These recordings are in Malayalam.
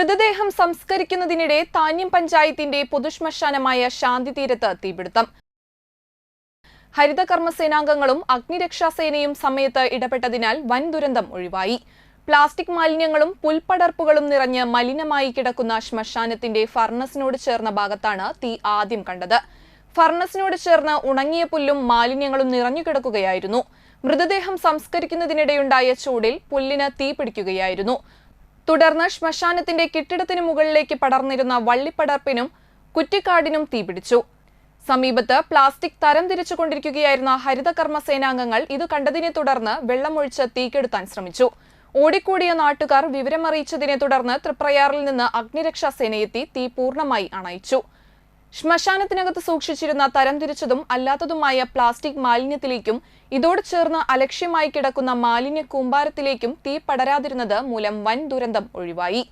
മൃതദേഹം സംസ്കരിക്കുന്നതിനിടെ താന്യം പഞ്ചായത്തിന്റെ പൊതുശ്മശാനമായ ശാന്തിതീരത്ത് തീപിടുത്തം. ഹരിതകർമ്മസേനാംഗങ്ങളും അഗ്നിരക്ഷാസേനയും സമയത്ത് ഇടപെട്ടതിനാൽ വൻ ദുരന്തം ഒഴിവായി. പ്ലാസ്റ്റിക് മാലിന്യങ്ങളും പുൽപ്പടർപ്പുകളും നിറഞ്ഞ് മലിനമായി കിടക്കുന്ന ശ്മശാനത്തിന്റെ ഫർണസിനോട് ചേർന്ന ഭാഗത്താണ് തീ ആദ്യം കണ്ടത്. ഫർണസിനോട് ചേർന്ന് ഉണങ്ങിയ പുല്ലും മാലിന്യങ്ങളും നിറഞ്ഞുകിടക്കുകയായിരുന്നു. മൃതദേഹം സംസ്കരിക്കുന്നതിനിടെയുണ്ടായ ചൂടിൽ പുല്ലിന് തീ പിടിക്കുകയായിരുന്നു. തുടർന്ന് ശ്മശാനത്തിന്റെ കെട്ടിടത്തിന് മുകളിലേക്ക് പടർന്നിരുന്ന വള്ളിപ്പടർപ്പിനും കുറ്റിക്കാടിനും തീപിടിച്ചു. സമീപത്ത് പ്ലാസ്റ്റിക് തരംതിരിച്ചുകൊണ്ടിരിക്കുകയായിരുന്ന ഹരിതകർമ്മസേനാംഗങ്ങൾ ഇത് കണ്ടതിനെ തുടർന്ന് വെള്ളമൊഴിച്ച് തീകെടുത്താൻ ശ്രമിച്ചു. ഓടിക്കൂടിയ നാട്ടുകാർ വിവരമറിയിച്ചതിനെ തുടർന്ന് തൃപ്രയാറിൽ നിന്ന് അഗ്നിരക്ഷാസേനയെത്തി തീ പൂർണ്ണമായി അണയിച്ചു. ശ്മശാനത്തിനകത്ത് സൂക്ഷിച്ചിരുന്ന തരംതിരിച്ചതും അല്ലാത്തതുമായ പ്ലാസ്റ്റിക് മാലിന്യത്തിലേക്കും ഇതോട് ചേർന്ന് അലക്ഷ്യമായി കിടക്കുന്ന മാലിന്യ കൂമ്പാരത്തിലേക്കും തീ പടരാതിരുന്നത് മൂലം വൻ ദുരന്തം ഒഴിവായി.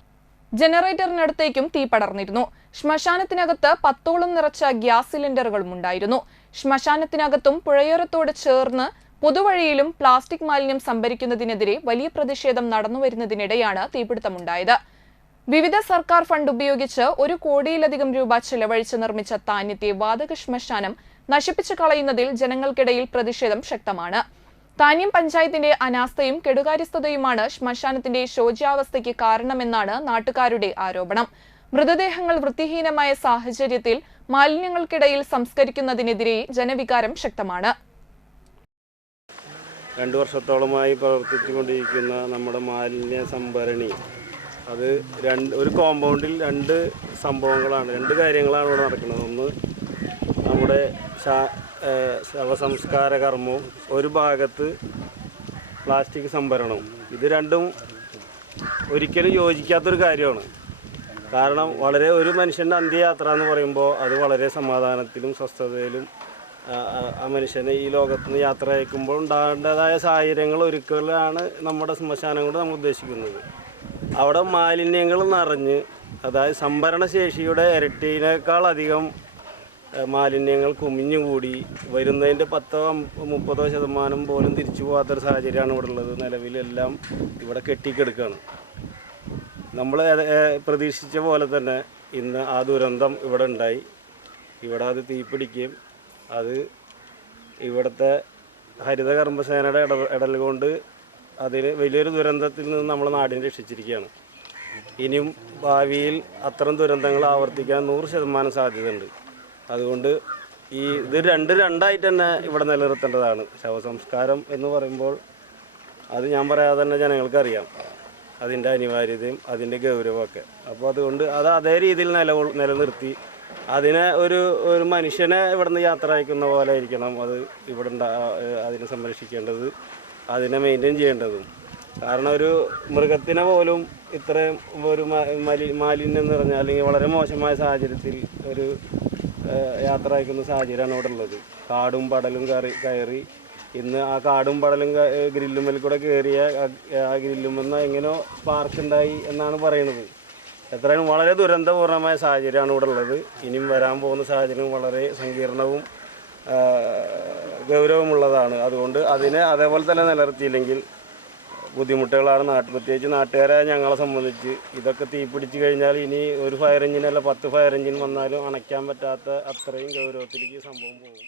ജനറേറ്ററിനടുത്തേക്കും തീ പടർന്നിരുന്നു. ശ്മശാനത്തിനകത്ത് 10ഓളം നിറച്ച ഗ്യാസ് സിലിണ്ടറുകളും ഉണ്ടായിരുന്നു. ശ്മശാനത്തിനകത്തും പുഴയോരത്തോട് ചേർന്ന് പൊതുവഴിയിലും പ്ലാസ്റ്റിക് മാലിന്യം സംഭരിക്കുന്നതിനെതിരെ വലിയ പ്രതിഷേധം നടന്നുവരുന്നതിനിടെയാണ് തീപിടുത്തമുണ്ടായത്. വിവിധ സർക്കാർ ഫണ്ട് ഉപയോഗിച്ച് 1 കോടിയിലധികം രൂപ ചെലവഴിച്ച് നിർമ്മിച്ച താന്യത്തെ വാതക ശ്മശാനം നശിപ്പിച്ചു കളയുന്നതിൽ ജനങ്ങൾക്കിടയിൽ പ്രതിഷേധം ശക്തമാണ്. താന്യം പഞ്ചായത്തിന്റെ അനാസ്ഥയും കെടുകാര്യസ്ഥതയുമാണ് ശ്മശാനത്തിന്റെ ശോച്യാവസ്ഥയ്ക്ക് കാരണമെന്നാണ് നാട്ടുകാരുടെ ആരോപണം. മൃതദേഹങ്ങൾ വൃത്തിഹീനമായ സാഹചര്യത്തിൽ മാലിന്യങ്ങൾക്കിടയിൽ സംസ്കരിക്കുന്നതിനെതിരെ ജനവികാരം ശക്തമാണ്. 2 വർഷത്തോളമായി പ്രവർത്തിച്ചുകൊണ്ടിരിക്കുന്ന നമ്മുടെ മാലിന്യ സംഭരണി അത് ഒരു കോമ്പൗണ്ടിൽ 2 സംഭവങ്ങളാണ്, 2 കാര്യങ്ങളാണ് ഇവിടെ നടക്കുന്നത്. ഒന്ന് നമ്മുടെ ശവസംസ്കാര കർമ്മവും ഒരു ഭാഗത്ത് പ്ലാസ്റ്റിക് സംഭരണവും. ഇത് രണ്ടും ഒരിക്കലും യോജിക്കാത്തൊരു കാര്യമാണ്. കാരണം ഒരു മനുഷ്യൻ്റെ അന്ത്യയാത്ര എന്ന് പറയുമ്പോൾ അത് വളരെ സമാധാനത്തിലും സ്വസ്ഥതയിലും ആ മനുഷ്യനെ ഈ ലോകത്ത് നിന്ന് യാത്ര അയക്കുമ്പോൾ ഉണ്ടാകേണ്ടതായ സാഹചര്യങ്ങൾ ഒരുക്കലാണ് നമ്മുടെ ശ്മശാനം കൊണ്ട് നമ്മൾ ഉദ്ദേശിക്കുന്നത്. അവിടെ മാലിന്യങ്ങൾ നിറഞ്ഞ്, അതായത് സംഭരണശേഷിയുടെ ഇരട്ടിനേക്കാളധികം മാലിന്യങ്ങൾ കുമിഞ്ഞുകൂടി വരുന്നതിൻ്റെ 10-30% പോലും തിരിച്ചു പോകാത്തൊരു സാഹചര്യമാണ് ഇവിടെ ഉള്ളത്. നിലവിലെല്ലാം ഇവിടെ കെട്ടിക്കെടുക്കുകയാണ്. നമ്മൾ പ്രതീക്ഷിച്ച പോലെ തന്നെ ഇന്ന് ആ ദുരന്തം ഇവിടെ ഉണ്ടായി. ഇവിടെ അത് തീപിടിക്കുകയും അത് ഇവിടുത്തെ ഹരിതകർമ്മസേനയുടെ ഇടപെടൽ കൊണ്ട് അതിന് വലിയൊരു ദുരന്തത്തിൽ നിന്ന് നമ്മളെ നാടിനെ രക്ഷിച്ചിരിക്കുകയാണ്. ഇനിയും ഭാവിയിൽ അത്തരം ദുരന്തങ്ങൾ ആവർത്തിക്കാൻ 100% സാധ്യതയുണ്ട്. അതുകൊണ്ട് ഇത് രണ്ടായിട്ട് തന്നെ ഇവിടെ നിലനിർത്തേണ്ടതാണ്. ശവസംസ്കാരം എന്ന് പറയുമ്പോൾ അത് ഞാൻ പറയാതെ തന്നെ ജനങ്ങൾക്കറിയാം അതിൻ്റെ അനിവാര്യതയും അതിൻ്റെ ഗൗരവമൊക്കെ. അപ്പോൾ അതുകൊണ്ട് അത് അതേ രീതിയിൽ നിലനിർത്തി അതിനെ ഒരു മനുഷ്യനെ ഇവിടെ നിന്ന് യാത്ര അയക്കുന്ന പോലെ ആയിരിക്കണം അത് ഇവിടെ അതിനെ സംരക്ഷിക്കേണ്ടത്, അതിനെ മെയിൻറ്റെയിൻ ചെയ്യേണ്ടതും. കാരണം ഒരു മൃഗത്തിനെ പോലും ഇത്രയും ഒരു മാലിന്യം നിറഞ്ഞ അല്ലെങ്കിൽ വളരെ മോശമായ സാഹചര്യത്തിൽ ഒരു യാത്ര അയക്കുന്ന സാഹചര്യമാണ് ഇവിടെ ഉള്ളത്. കാടും പടലും കയറി ഇന്ന് ആ കാടും പടലും ഗ്രില്ലുമ്മൽ കൂടെ കയറിയ ആ ഗ്രില്ലുമെന്ന് എങ്ങനെയോ സ്പാർക്ക് ഉണ്ടായി എന്നാണ് പറയുന്നത്. എത്രയും വളരെ ദുരന്തപൂർണമായ സാഹചര്യമാണ് ഇവിടെ ഉള്ളത്. ഇനിയും വരാൻ പോകുന്ന സാഹചര്യം വളരെ സങ്കീർണവും ഗൗരവമുള്ളതാണ്. അതുകൊണ്ട് അതിനെ അതേപോലെ തന്നെ നിലനിർത്തിയില്ലെങ്കിൽ ബുദ്ധിമുട്ടുകളാണ് പ്രത്യേകിച്ച് നാട്ടുകാരായ ഞങ്ങളെ സംബന്ധിച്ച്. ഇതൊക്കെ തീപിടിച്ച് കഴിഞ്ഞാൽ ഇനി ഒരു ഫയർ എഞ്ചിനല്ല 10 ഫയർ എഞ്ചിൻ വന്നാലും അണയ്ക്കാൻ പറ്റാത്ത അത്രയും ഗൗരവത്തിലേക്ക് സംഭവം പോകും.